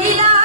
Dila.